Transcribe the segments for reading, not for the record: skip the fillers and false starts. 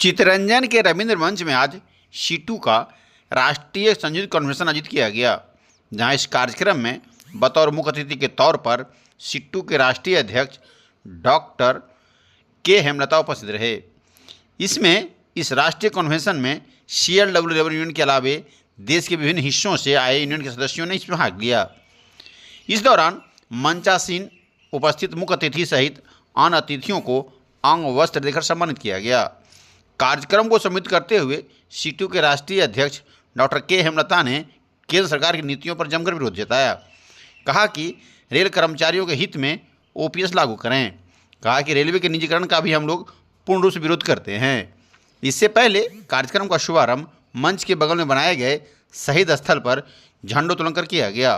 चितरंजन के रविंद्र मंच में आज सीटू का राष्ट्रीय संयुक्त कन्वेंशन आयोजित किया गया, जहां इस कार्यक्रम में बतौर मुख्य अतिथि के तौर पर सीटू के राष्ट्रीय अध्यक्ष डॉक्टर के हेमलता उपस्थित रहे। इसमें इस राष्ट्रीय कन्वेंशन में CLWW यूनियन के अलावे देश के विभिन्न हिस्सों से आए यूनियन के सदस्यों ने इसमें भाग लिया। इस दौरान मंचासीन उपस्थित मुख्य अतिथि सहित अन्य अतिथियों को अंग वस्त्र देकर सम्मानित किया गया। कार्यक्रम को संबोधित करते हुए सीटू के राष्ट्रीय अध्यक्ष डॉक्टर के हेमलता ने केंद्र सरकार की नीतियों पर जमकर विरोध जताया। कहा कि रेल कर्मचारियों के हित में OPS लागू करें। कहा कि रेलवे के निजीकरण का भी हम लोग पूर्ण रूप से विरोध करते हैं। इससे पहले कार्यक्रम का शुभारंभ मंच के बगल में बनाए गए शहीद स्थल पर झंडोत्तोलन कर किया गया।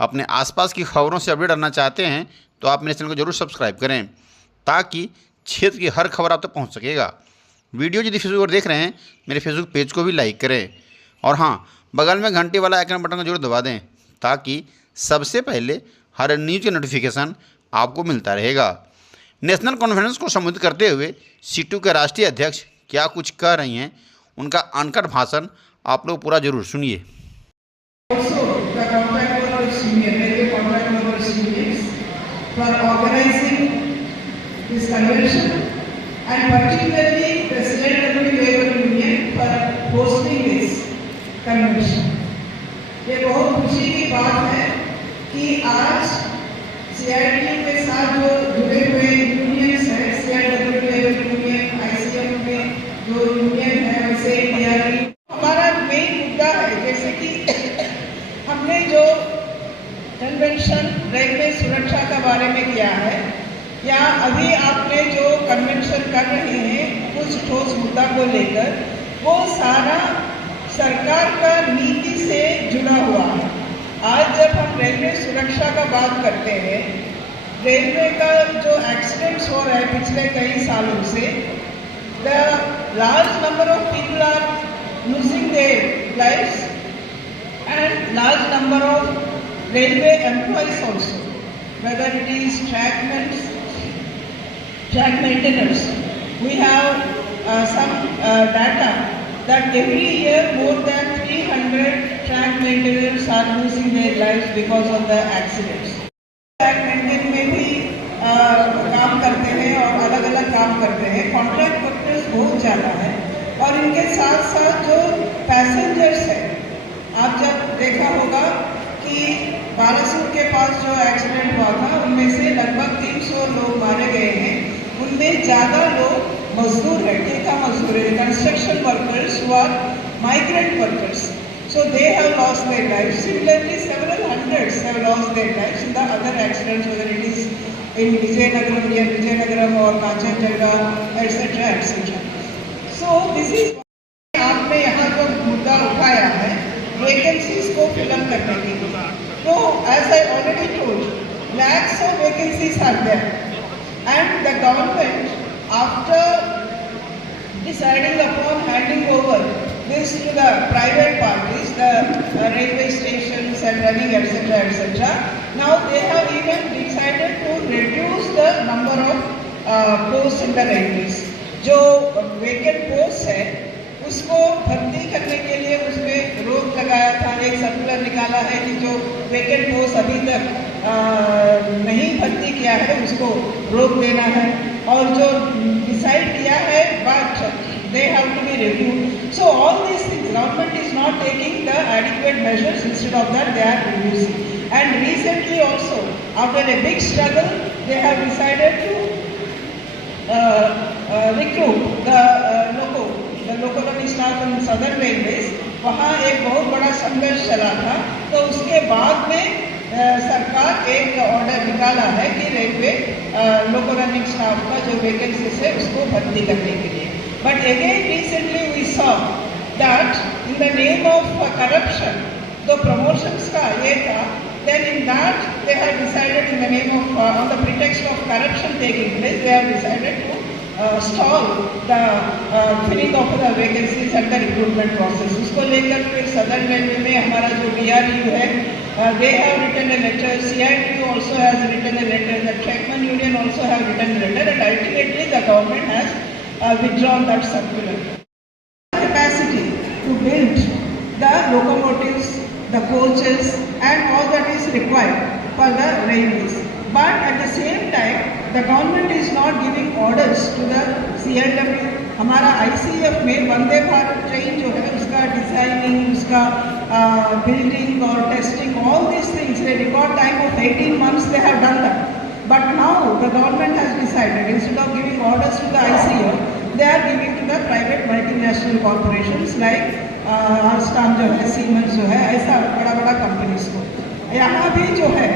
अपने आसपास की खबरों से अपडेट रहना चाहते हैं तो आप मेरे चैनल को जरूर सब्सक्राइब करें, ताकि क्षेत्र की हर खबर आप तक पहुंच सकेगा। वीडियो यदि फेसबुक पर देख रहे हैं, मेरे फेसबुक पेज को भी लाइक करें और हाँ, बगल में घंटे वाला आइकन बटन को जरूर दबा दें, ताकि सबसे पहले हर न्यूज़ का नोटिफिकेशन आपको मिलता रहेगा। नेशनल कॉन्फ्रेंस को संबोधित करते हुए सीटू के राष्ट्रीय अध्यक्ष क्या कुछ कह रही हैं, उनका अनकट भाषण आप लोग पूरा जरूर सुनिए। And particularly the CLWW Labor Union for hosting this convention. ये बहुत खुशी की बात है कि आज CITU के साथ जो जुड़े हुए यूनियंस हैं, CLWW Labor Union, ICF में जो यूनियन है, वैसे DRE, हमारा मेन मुद्दा है। जैसे कि हमने जो कन्वेंशन रेलवे सुरक्षा के बारे में किया है, या अभी आपने जो कन्वेंशन कर रहे हैं कुछ ठोस मुद्दा को लेकर, वो सारा सरकार का नीति से जुड़ा हुआ है। आज जब हम रेलवे सुरक्षा का बात करते हैं, रेलवे का जो एक्सीडेंट्स हो रहे हैं पिछले कई सालों से, the large number of people are losing their lives and large number of railway employees also, whether it is track maintainers. We have some data that every year more than 300 track maintainers are losing their lives because of the accidents. Track maintenance में भी काम करते हैं और अलग अलग काम करते हैं। कॉन्ट्रैक्ट वर्कर्स बहुत ज़्यादा है और इनके साथ साथ जो पैसेंजर्स हैं, आप जब देखा होगा कि बालासुर के पास जो एक्सीडेंट हुआ था, उनमें से लगभग 300 लोग मारे गए हैं। उनमें ज़्यादा लोग मजदूर हैं, ठेका मजदूर है, construction workers who are migrant workers. So they have lost their lives. Similarly, several hundreds have lost their lives in the other accidents, whether it is in Vijayanagaram, near Vijayanagaram or Kanchenjunga, etc., etc. So this is आपने यहाँ जो मुद्दा उठाया है वैकेंसीज को फिलअप करने के लिए। तो as I already told, lakhs of vacancies are there. And the government, after deciding upon handing over this to the private parties, the railway stations and running, etc., etc., now they have even decided to reduce the number of posts in the railways. जो vacant posts है, उसको भर्ती करने के लिए उसमें रोक लगाया था। एक सर्कुलर निकाला है कि जो वेकेंट पोस्ट अभी तक नहीं भर्ती किया है उसको रोक देना है, और जो डिसाइड किया है but they have to be reviewed. So all this things government is not taking the adequate measures, instead of that they are reducing. And recently also after a big struggle they have decided to recruit the locomotive staff in southern railways. वहाँ एक बहुत बड़ा संघर्ष चला था, तो उसके बाद में सरकार एक ऑर्डर निकाला है कि रेलवे लोको रनिंग स्टाफ का जो वैकेंसीज है उसको भर्ती करने के लिए। But again recently we saw that in the name of corruption, तो प्रमोशंस का ये था, then in that they have decided in the name of on the pretext of corruption taking place, they have decided to stall the filling of the vacancies and the recruitment process. उसको लेकर फिर southern railway में हमारा जो DRU है, they have written a letter, CITU also has written a letter, the Trackman Union also have written a letter, and ultimately the government has withdrawn that circular. Capacity to build the locomotives, the coaches and all that is required for the railways. But at the same time, the government is not giving orders to the CLW. हमारा ICF में वंदे भारत ट्रेन जो है उसका डिजाइनिंग, उसका बिल्डिंग और testing, all these things in a record time of 18 months they have done that. But now the government has decided, instead of giving orders to the ICF, they are giving to the private multinational corporations like Alstom जो है, Siemens जो है, ऐसा बड़ा बड़ा कंपनीज को. यहाँ भी जो है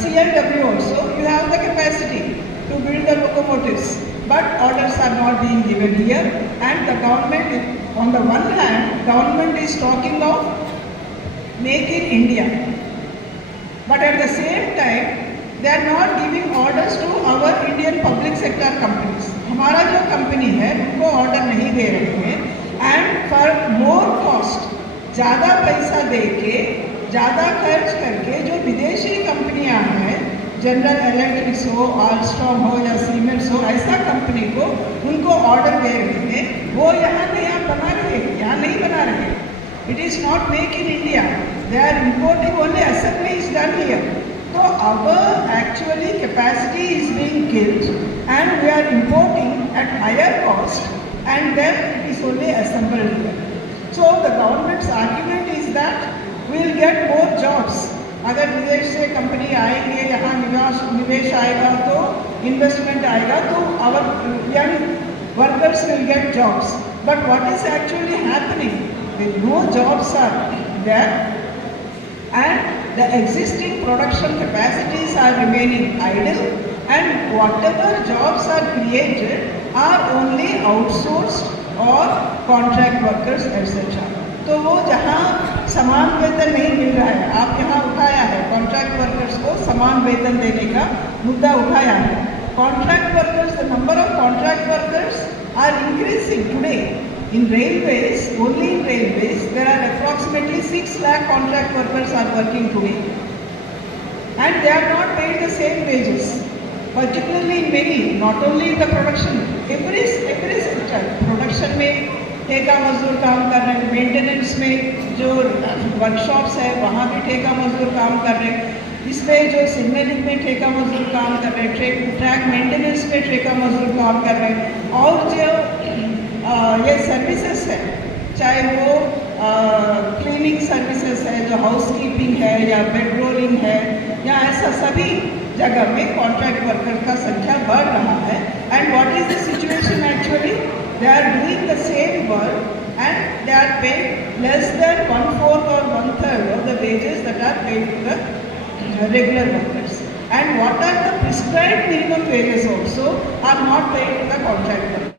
CLW also, you have the capacity to build the locomotives, but orders are not being given here. And the government, on the one hand, government is talking of Make in India, but at the same time they are not giving orders to our Indian public sector companies. हमारा जो कंपनी है उनको ऑर्डर नहीं दे रहे हैं. And for more cost, ज़्यादा पैसा दे के, ज़्यादा खर्च करके जो विदेशी कंपनियां हैं, जनरल इलेक्ट्रिक्स हो, आल्स्टॉम हो या सीमेंट्स हो, ऐसा कंपनी को उनको ऑर्डर दे रहे हैं. वो यहाँ नया बना रहे हैं, यहाँ नहीं बना रहे. It is not make in India. They are importing, only assembly is done here. So our actually capacity is being killed and we are importing at higher cost and then it is only assembled here. So the government's argument is that we will get more jobs. अगर विदेश से कंपनी आएंगे, यहाँ निवेश आएगा तो इन्वेस्टमेंट आएगा तो our young workers will get jobs. But what is actually happening? No jobs are there and the existing production capacities are remaining idle and whatever jobs are created are only outsourced or contract workers etc. तो वो जहाँ समान वेतन नहीं मिल रहा है, आप यहाँ उठाया है कॉन्ट्रैक्ट वर्कर्स को समान वेतन देने का मुद्दा उठाया है. Contract workers, the number of contract workers are increasing today. In railways, only in railways, there are approximately 6 lakh contract workers are working today. And they are not paid the same wages. Particularly in many, not only in the production, every sector. Production में ठेका मजदूर काम कर रहे हैं, मेंटेनेंस में जो वर्कशॉप्स है वहाँ भी ठेका मजदूर काम कर रहे हैं, इसमें जो सिग्नलिंग में ठेका मजदूर काम कर रहे हैं, ट्रैक मेंटेनेंस में ठेका मजदूर काम कर रहे हैं. और जो ये सर्विसेज है, चाहे वो क्लीनिंग सर्विसेज है, जो हाउसकीपिंग है या पेट्रोलिंग है या ऐसा सभी जगह में कॉन्ट्रैक्ट वर्कर का संख्या बढ़ रहा है. And what is the situation actually? They are doing the same work and they are paid less than 1/4 or 1/3 of the wages that are paid to the regular workers. And what are the prescribed minimum wages also are not paid to the contract workers.